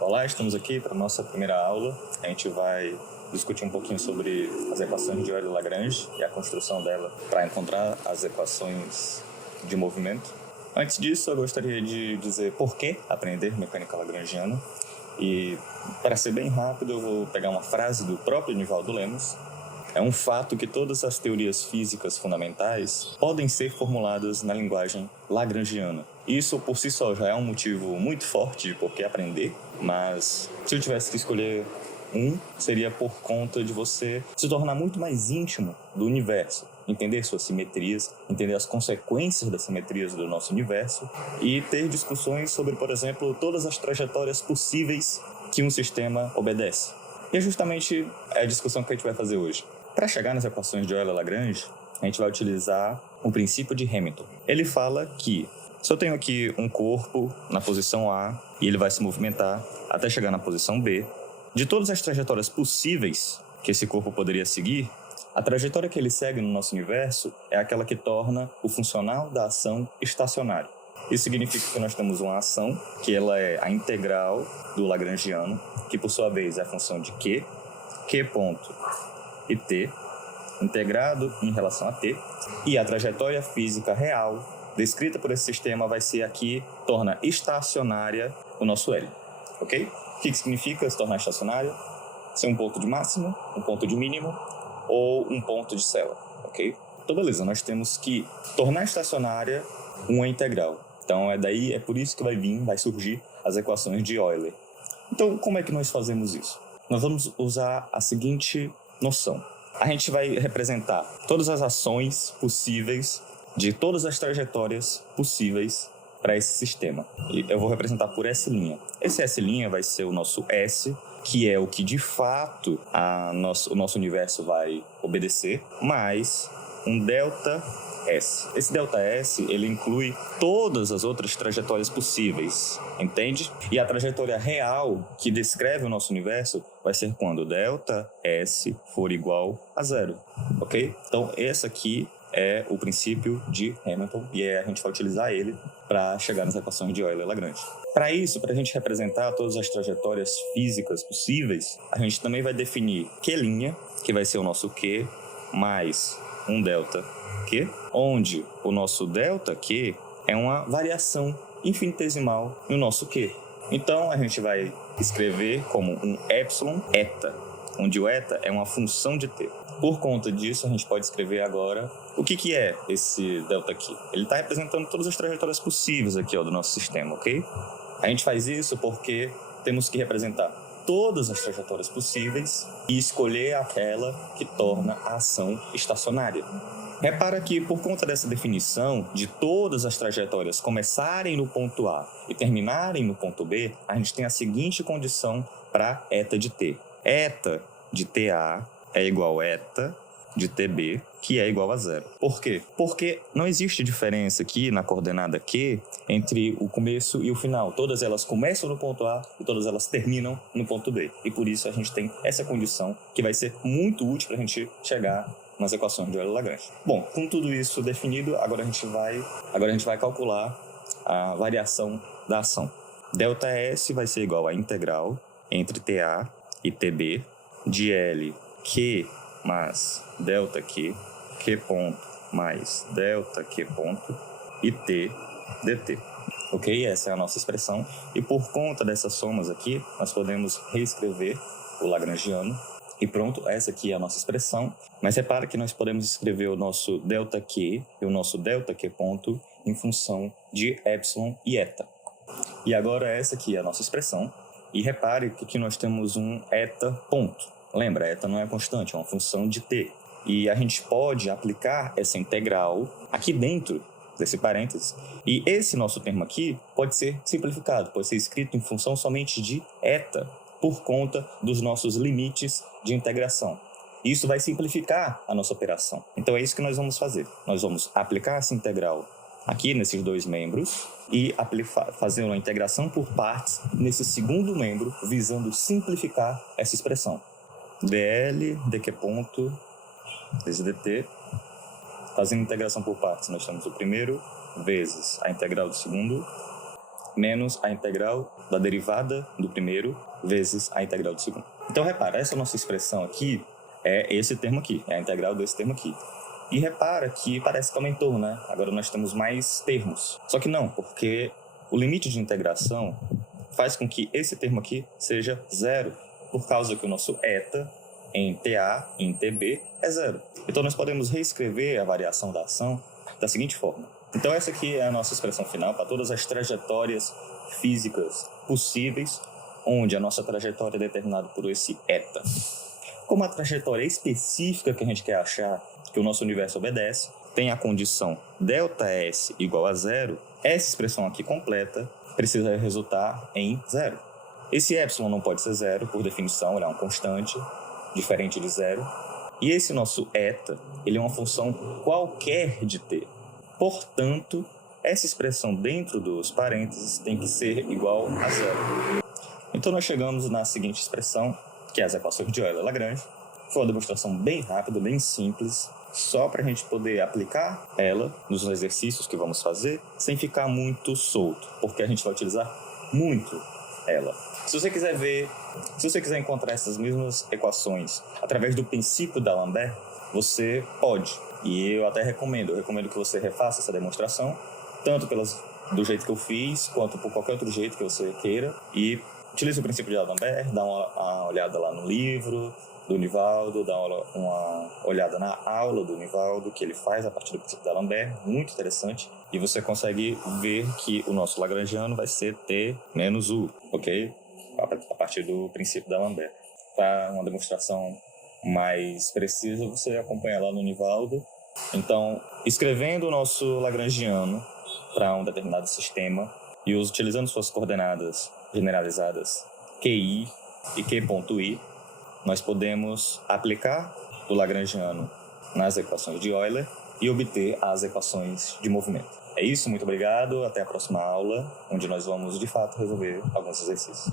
Olá, estamos aqui para a nossa primeira aula. A gente vai discutir um pouquinho sobre as equações de Euler-Lagrange e a construção dela para encontrar as equações de movimento. Antes disso, eu gostaria de dizer por que aprender mecânica lagrangiana. E, para ser bem rápido, eu vou pegar uma frase do próprio Nivaldo Lemos. É um fato que todas as teorias físicas fundamentais podem ser formuladas na linguagem lagrangiana. Isso, por si só, já é um motivo muito forte de por que aprender, mas se eu tivesse que escolher seria por conta de você se tornar muito mais íntimo do universo, entender suas simetrias, entender as consequências das simetrias do nosso universo e ter discussões sobre, por exemplo, todas as trajetórias possíveis que um sistema obedece. E é justamente a discussão que a gente vai fazer hoje. Para chegar nas equações de Euler-Lagrange, a gente vai utilizar o princípio de Hamilton. Ele fala que se eu tenho aqui um corpo na posição A e ele vai se movimentar até chegar na posição B, de todas as trajetórias possíveis que esse corpo poderia seguir, a trajetória que ele segue no nosso universo é aquela que torna o funcional da ação estacionário. Isso significa que nós temos uma ação, que ela é a integral do lagrangiano, que por sua vez é a função de Q ponto e T, integrado em relação a T, e a trajetória física real, descrita por esse sistema, vai ser a que torna estacionária o nosso L, ok? O que significa se tornar estacionária? Ser um ponto de máximo, um ponto de mínimo ou um ponto de célula, ok? Então, beleza, nós temos que tornar estacionária uma integral. Então, é por isso que vai surgir as equações de Euler. Então, como é que nós fazemos isso? Nós vamos usar a seguinte noção. A gente vai representar todas as ações possíveis de todas as trajetórias possíveis para esse sistema. E eu vou representar por S'. Esse S' vai ser o nosso S, que é o que de fato o nosso universo vai obedecer, mais um delta S. Esse delta S, ele inclui todas as outras trajetórias possíveis, entende? E a trajetória real que descreve o nosso universo vai ser quando delta S for igual a zero, ok? Então, esse aqui é o princípio de Hamilton e a gente vai utilizar ele para chegar nas equações de Euler-Lagrange. Para isso, para a gente representar todas as trajetórias físicas possíveis, a gente também vai definir Q', que vai ser o nosso Q, mais um delta Q, onde o nosso delta Q é uma variação infinitesimal no nosso Q. Então, a gente vai escrever como um epsilon eta, onde o eta é uma função de t. Por conta disso, a gente pode escrever agora o que é esse delta Q. Ele está representando todas as trajetórias possíveis aqui do nosso sistema, ok? A gente faz isso porque temos que representar todas as trajetórias possíveis e escolher aquela que torna a ação estacionária. Repara que, por conta dessa definição de todas as trajetórias começarem no ponto A e terminarem no ponto B, a gente tem a seguinte condição para eta de t. Eta de TA é igual a eta de TB, que é igual a zero. Por quê? Porque não existe diferença aqui na coordenada Q entre o começo e o final. Todas elas começam no ponto A e todas elas terminam no ponto B. E por isso a gente tem essa condição que vai ser muito útil para a gente chegar nas equações de Euler-Lagrange. Bom, com tudo isso definido, agora a gente vai calcular a variação da ação. Delta S vai ser igual a integral entre TA e TB de L Q mais delta Q ponto mais delta Q ponto e T dt. Ok? Essa é a nossa expressão. E por conta dessas somas aqui, nós podemos reescrever o lagrangiano. E pronto, essa aqui é a nossa expressão. Mas repara que nós podemos escrever o nosso delta Q e o nosso delta Q ponto em função de epsilon e eta. E agora essa aqui é a nossa expressão. E repare que aqui nós temos um eta ponto. Lembra, eta não é constante, é uma função de t. E a gente pode aplicar essa integral aqui dentro desse parênteses. E esse nosso termo aqui pode ser simplificado, pode ser escrito em função somente de eta, por conta dos nossos limites de integração. Isso vai simplificar a nossa operação. Então é isso que nós vamos fazer. Nós vamos aplicar essa integral aqui nesses dois membros e fazer uma integração por partes nesse segundo membro, visando simplificar essa expressão. dl dq ponto vezes dt. Fazendo integração por partes, nós temos o primeiro vezes a integral do segundo, menos a integral da derivada do primeiro vezes a integral do segundo. Então, repara, essa nossa expressão aqui é esse termo aqui, é a integral desse termo aqui. E repara que parece que aumentou, né? Agora nós temos mais termos. Só que não, porque o limite de integração faz com que esse termo aqui seja zero, por causa que o nosso eta em TA e em TB é zero. Então nós podemos reescrever a variação da ação da seguinte forma. Então essa aqui é a nossa expressão final para todas as trajetórias físicas possíveis, onde a nossa trajetória é determinada por esse eta. Como a trajetória específica que a gente quer achar, que o nosso universo obedece, tem a condição ΔS igual a zero, essa expressão aqui completa precisa resultar em zero. Esse epsilon não pode ser zero, por definição, ele é uma constante, diferente de zero. E esse nosso eta, ele é uma função qualquer de t. Portanto, essa expressão dentro dos parênteses tem que ser igual a zero. Então nós chegamos na seguinte expressão, que é as equações de Euler-Lagrange. Foi uma demonstração bem rápida, bem simples, só para a gente poder aplicar ela nos exercícios que vamos fazer, sem ficar muito solto, porque a gente vai utilizar muito ela. Se você quiser encontrar essas mesmas equações através do princípio d'Alembert, você pode. E eu até recomendo que você refaça essa demonstração, tanto do jeito que eu fiz, quanto por qualquer outro jeito que você queira, e utilize o princípio de D'Alembert, dá uma olhada lá no livro do Nivaldo, dá uma olhada na aula do Nivaldo, que ele faz a partir do princípio de D'Alembert, muito interessante, e você consegue ver que o nosso lagrangiano vai ser T menos U, ok? A partir do princípio de D'Alembert. Para uma demonstração mais precisa, você acompanha lá no Nivaldo. Então, escrevendo o nosso lagrangiano para um determinado sistema e utilizando suas coordenadas generalizadas QI e Q.I, nós podemos aplicar o lagrangiano nas equações de Euler e obter as equações de movimento. É isso, muito obrigado, até a próxima aula, onde nós vamos de fato resolver alguns exercícios.